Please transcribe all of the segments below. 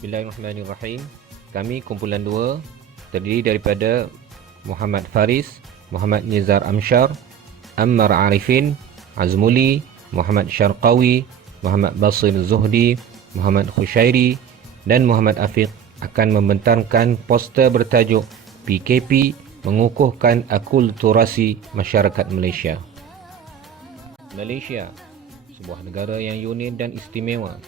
Bismillahirrahmanirrahim. Kami kumpulan 2 terdiri daripada Muhammad Faris, Muhammad Nizar Amsyar, Ammar Arifin, Azmuli, Muhammad Syarqawi, Muhammad Basir Zuhdi, Muhammad Khushairi dan Muhammad Afiq akan membentangkan poster bertajuk PKP mengukuhkan akulturasi masyarakat Malaysia. Malaysia, sebuah negara yang unik dan istimewa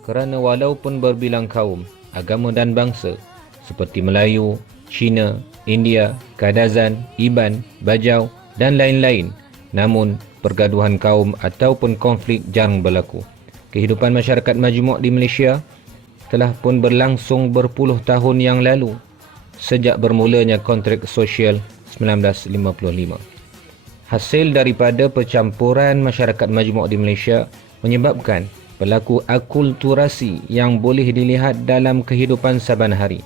kerana walaupun berbilang kaum, agama dan bangsa seperti Melayu, Cina, India, Kadazan, Iban, Bajau dan lain-lain, namun pergaduhan kaum ataupun konflik jarang berlaku. Kehidupan masyarakat majmuk di Malaysia telah pun berlangsung berpuluh tahun yang lalu sejak bermulanya kontrak sosial 1955. Hasil daripada percampuran masyarakat majmuk di Malaysia menyebabkan berlaku akulturasi yang boleh dilihat dalam kehidupan saban hari.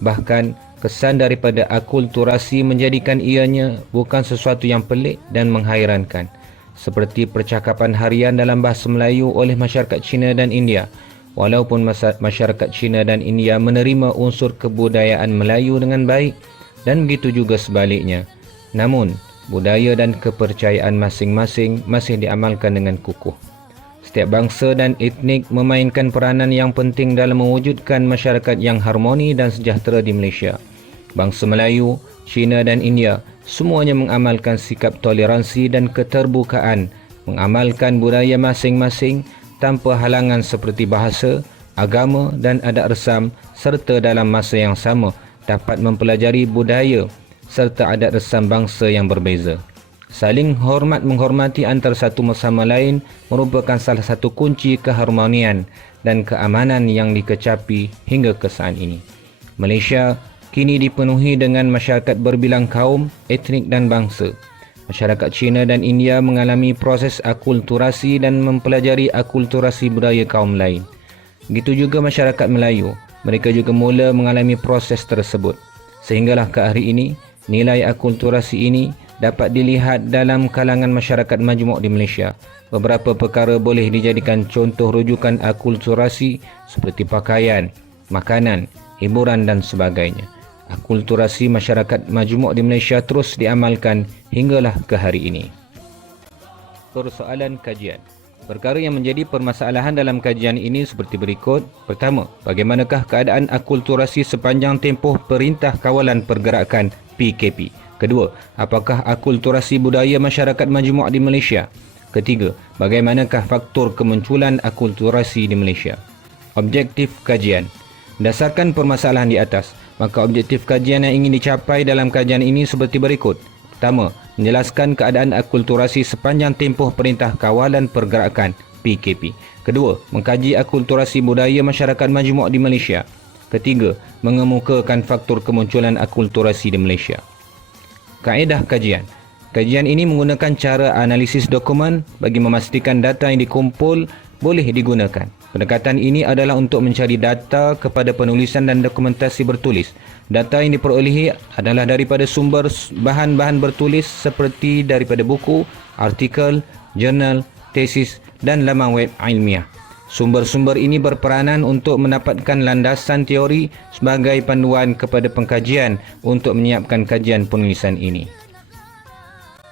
Bahkan kesan daripada akulturasi menjadikan ianya bukan sesuatu yang pelik dan menghairankan, seperti percakapan harian dalam bahasa Melayu oleh masyarakat Cina dan India. Walaupun masyarakat Cina dan India menerima unsur kebudayaan Melayu dengan baik dan begitu juga sebaliknya, namun budaya dan kepercayaan masing-masing masih diamalkan dengan kukuh. Setiap bangsa dan etnik memainkan peranan yang penting dalam mewujudkan masyarakat yang harmoni dan sejahtera di Malaysia. Bangsa Melayu, Cina dan India semuanya mengamalkan sikap toleransi dan keterbukaan, mengamalkan budaya masing-masing tanpa halangan seperti bahasa, agama dan adat resam, serta dalam masa yang sama dapat mempelajari budaya serta adat resam bangsa yang berbeza. Saling hormat menghormati antara satu sama lain merupakan salah satu kunci keharmonian dan keamanan yang dikecapi hingga ke saat ini. Malaysia kini dipenuhi dengan masyarakat berbilang kaum, etnik dan bangsa. Masyarakat Cina dan India mengalami proses akulturasi dan mempelajari akulturasi budaya kaum lain. Begitu juga masyarakat Melayu, mereka juga mula mengalami proses tersebut. Sehinggalah ke hari ini, nilai akulturasi ini dapat dilihat dalam kalangan masyarakat majmuk di Malaysia. Beberapa perkara boleh dijadikan contoh rujukan akulturasi seperti pakaian, makanan, hiburan dan sebagainya. Akulturasi masyarakat majmuk di Malaysia terus diamalkan hinggalah ke hari ini. Persoalan kajian. Perkara yang menjadi permasalahan dalam kajian ini seperti berikut. Pertama, bagaimanakah keadaan akulturasi sepanjang tempoh Perintah Kawalan Pergerakan PKP? Kedua, apakah akulturasi budaya masyarakat majmuk di Malaysia? Ketiga, bagaimanakah faktor kemunculan akulturasi di Malaysia? Objektif kajian. Berdasarkan permasalahan di atas, maka objektif kajian yang ingin dicapai dalam kajian ini seperti berikut. Pertama, menjelaskan keadaan akulturasi sepanjang tempoh Perintah Kawalan Pergerakan PKP. Kedua, mengkaji akulturasi budaya masyarakat majmuk di Malaysia. Ketiga, mengemukakan faktor kemunculan akulturasi di Malaysia. Kaedah kajian. Kajian ini menggunakan cara analisis dokumen bagi memastikan data yang dikumpul boleh digunakan. Pendekatan ini adalah untuk mencari data kepada penulisan dan dokumentasi bertulis. Data yang diperolehi adalah daripada sumber bahan-bahan bertulis seperti daripada buku, artikel, jurnal, tesis dan laman web ilmiah. Sumber-sumber ini berperanan untuk mendapatkan landasan teori sebagai panduan kepada pengkajian untuk menyiapkan kajian penulisan ini.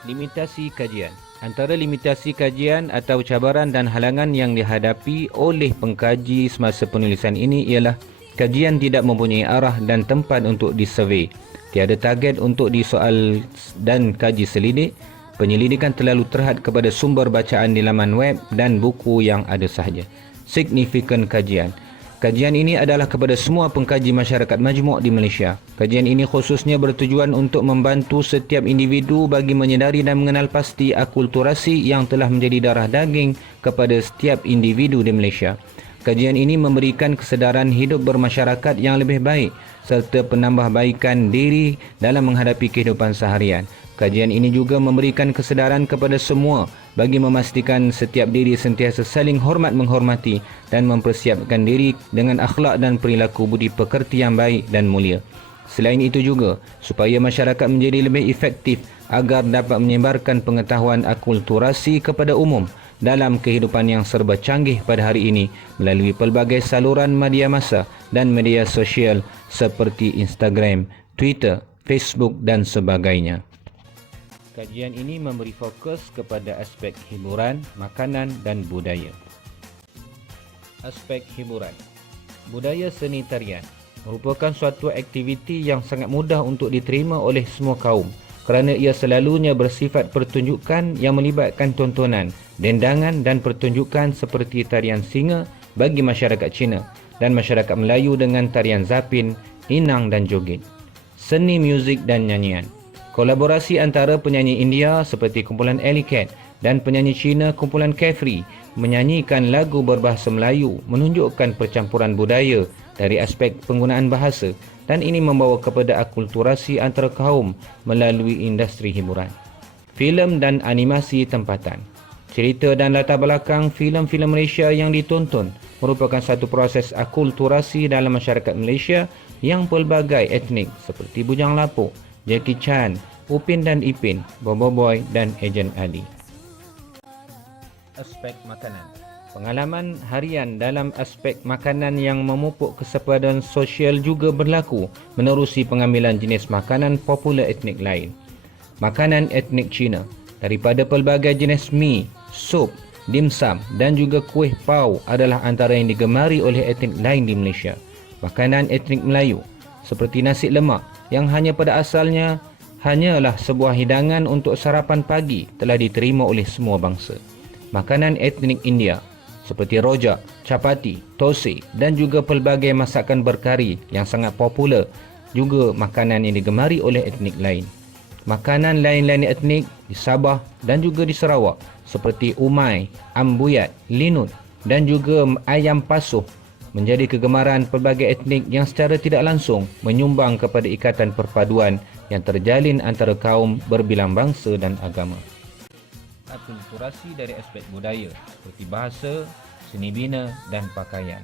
Limitasi kajian. Antara limitasi kajian atau cabaran dan halangan yang dihadapi oleh pengkaji semasa penulisan ini ialah kajian tidak mempunyai arah dan tempat untuk disurvey, tiada target untuk disoal dan kaji selidik, penyelidikan terlalu terhad kepada sumber bacaan di laman web dan buku yang ada sahaja. Signifikan kajian. Kajian ini adalah kepada semua pengkaji masyarakat majmuk di Malaysia. Kajian ini khususnya bertujuan untuk membantu setiap individu bagi menyedari dan mengenal pasti akulturasi yang telah menjadi darah daging kepada setiap individu di Malaysia. Kajian ini memberikan kesedaran hidup bermasyarakat yang lebih baik serta penambahbaikan diri dalam menghadapi kehidupan seharian. Kajian ini juga memberikan kesedaran kepada semua bagi memastikan setiap diri sentiasa saling hormat menghormati dan mempersiapkan diri dengan akhlak dan perilaku budi pekerti yang baik dan mulia. Selain itu juga, supaya masyarakat menjadi lebih efektif agar dapat menyebarkan pengetahuan akulturasi kepada umum dalam kehidupan yang serba canggih pada hari ini melalui pelbagai saluran media massa, dan media sosial seperti Instagram, Twitter, Facebook dan sebagainya. Kajian ini memberi fokus kepada aspek hiburan, makanan dan budaya. Aspek hiburan. Budaya seni tarian merupakan suatu aktiviti yang sangat mudah untuk diterima oleh semua kaum kerana ia selalunya bersifat pertunjukan yang melibatkan tontonan, dendangan dan pertunjukan seperti tarian singa bagi masyarakat Cina dan masyarakat Melayu dengan tarian zapin, inang dan joget. Seni muzik dan nyanyian. Kolaborasi antara penyanyi India seperti kumpulan Alley Cat dan penyanyi Cina kumpulan Carefree menyanyikan lagu berbahasa Melayu menunjukkan percampuran budaya dari aspek penggunaan bahasa dan ini membawa kepada akulturasi antara kaum melalui industri hiburan. Filem dan animasi tempatan. Cerita dan latar belakang filem-filem Malaysia yang ditonton merupakan satu proses akulturasi dalam masyarakat Malaysia yang pelbagai etnik seperti Bujang Lapuk, Jackie Chan, Upin dan Ipin, Bobo Boy dan Ejen Ali. Aspek makanan. Pengalaman harian dalam aspek makanan yang memupuk kesepadan sosial juga berlaku menerusi pengambilan jenis makanan popular etnik lain. Makanan etnik Cina daripada pelbagai jenis mi, sup, dimsum dan juga kuih pau adalah antara yang digemari oleh etnik lain di Malaysia. Makanan etnik Melayu seperti nasi lemak yang hanya pada asalnya hanyalah sebuah hidangan untuk sarapan pagi telah diterima oleh semua bangsa. Makanan etnik India seperti rojak, chapati, thosai dan juga pelbagai masakan berkari yang sangat popular juga makanan yang digemari oleh etnik lain. Makanan lain-lain etnik di Sabah dan juga di Sarawak seperti umai, ambuyat, linut dan juga ayam pasuh menjadi kegemaran pelbagai etnik yang secara tidak langsung menyumbang kepada ikatan perpaduan yang terjalin antara kaum berbilang bangsa dan agama. Akulturasi dari aspek budaya seperti bahasa, seni bina dan pakaian.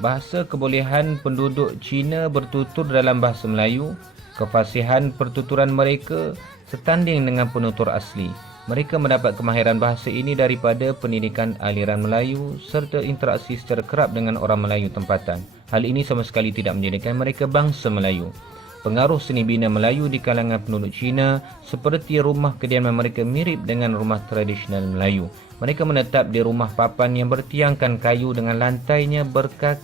Bahasa kebolehan penduduk Cina bertutur dalam bahasa Melayu, kefasihan pertuturan mereka setanding dengan penutur asli. Mereka mendapat kemahiran bahasa ini daripada pendidikan aliran Melayu serta interaksi secara kerap dengan orang Melayu tempatan. Hal ini sama sekali tidak menjadikan mereka bangsa Melayu. Pengaruh seni bina Melayu di kalangan penduduk Cina seperti rumah kediaman mereka mirip dengan rumah tradisional Melayu. Mereka menetap di rumah papan yang bertiangkan kayu dengan lantainya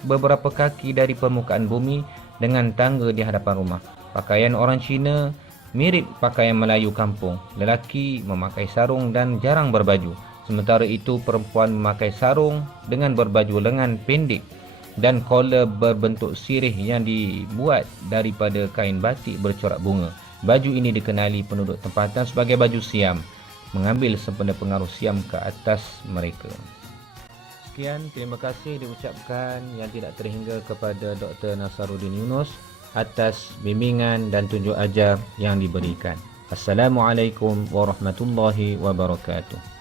beberapa kaki dari permukaan bumi dengan tangga di hadapan rumah. Pakaian orang Cina mirip pakaian Melayu kampung. Lelaki memakai sarung dan jarang berbaju. Sementara itu perempuan memakai sarung dengan berbaju lengan pendek dan collar berbentuk sirih yang dibuat daripada kain batik bercorak bunga. Baju ini dikenali penduduk tempatan sebagai baju Siam, mengambil sempena pengaruh Siam ke atas mereka. Sekian, terima kasih diucapkan yang tidak terhingga kepada Dr. Nasaruddin Yunus atas bimbingan dan tunjuk ajar yang diberikan. Assalamualaikum warahmatullahi wabarakatuh.